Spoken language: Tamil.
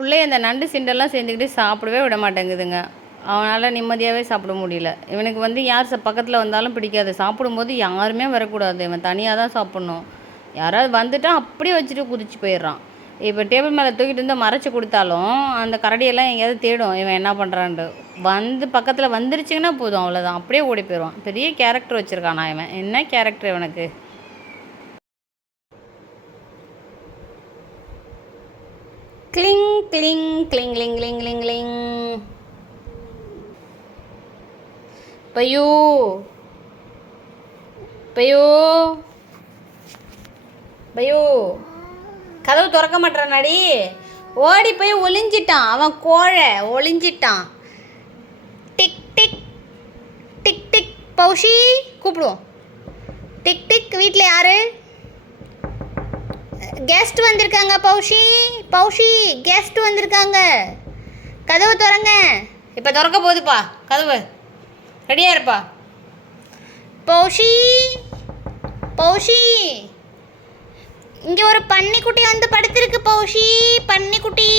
பிள்ளைய அந்த நண்டு சிண்டெல்லாம் சேர்ந்துக்கிட்டு சாப்பிடவே விட மாட்டேங்குதுங்க. அவனால் நிம்மதியாகவே சாப்பிட முடியல. இவனுக்கு வந்து யார் பக்கத்தில் வந்தாலும் பிடிக்காது. சாப்பிடும்போது யாருமே வரக்கூடாது. இவன் தனியாக தான் சாப்பிட்ணும். யாராவது வந்துட்டால் அப்படியே வச்சுட்டு குதிச்சு போயிடுறான். இப்போ டேபிள் மேலே தூக்கிட்டு வந்து மறைச்சி கொடுத்தாலும் அந்த கரடியெல்லாம் எங்கேயாவது தேடும் இவன் என்ன பண்ணுறான்ட்டு. வந்து பக்கத்தில் வந்துருச்சுங்கன்னா போதும், அவ்வளோதான், அப்படியே ஓடி போயிடுவான். பெரிய கேரக்டர் வச்சுருக்கானா இவன். என்ன கேரக்டர் இவனுக்கு. கிளிங் கிளிங் கிளிங் கிளிங் கிளிங் கிளிங் கிளிங். பையோ பையோ பையோ, கதவு திறக்க மாட்டேறானாடி. ஓடி போய் ஒளிஞ்சிட்டான் அவன். கோழை ஒளிஞ்சிட்டான். Tick tick tick tick. பௌஷி கூப்பிடுவோம். Tick tick. வீட்டில் யாரு? கெஸ்ட் வந்திருக்காங்க. பௌஷி பௌஷி, கெஸ்ட் வந்திருக்காங்க. கதவு திறங்க. இப்போ திறக்க போகுதுப்பா கதவு. ரெடியாக இருப்பா. பௌஷி பௌஷி, இங்கே ஒரு பன்னிக்குட்டி வந்து படுத்திருக்கு. பௌஷி, பன்னிக்குட்டி.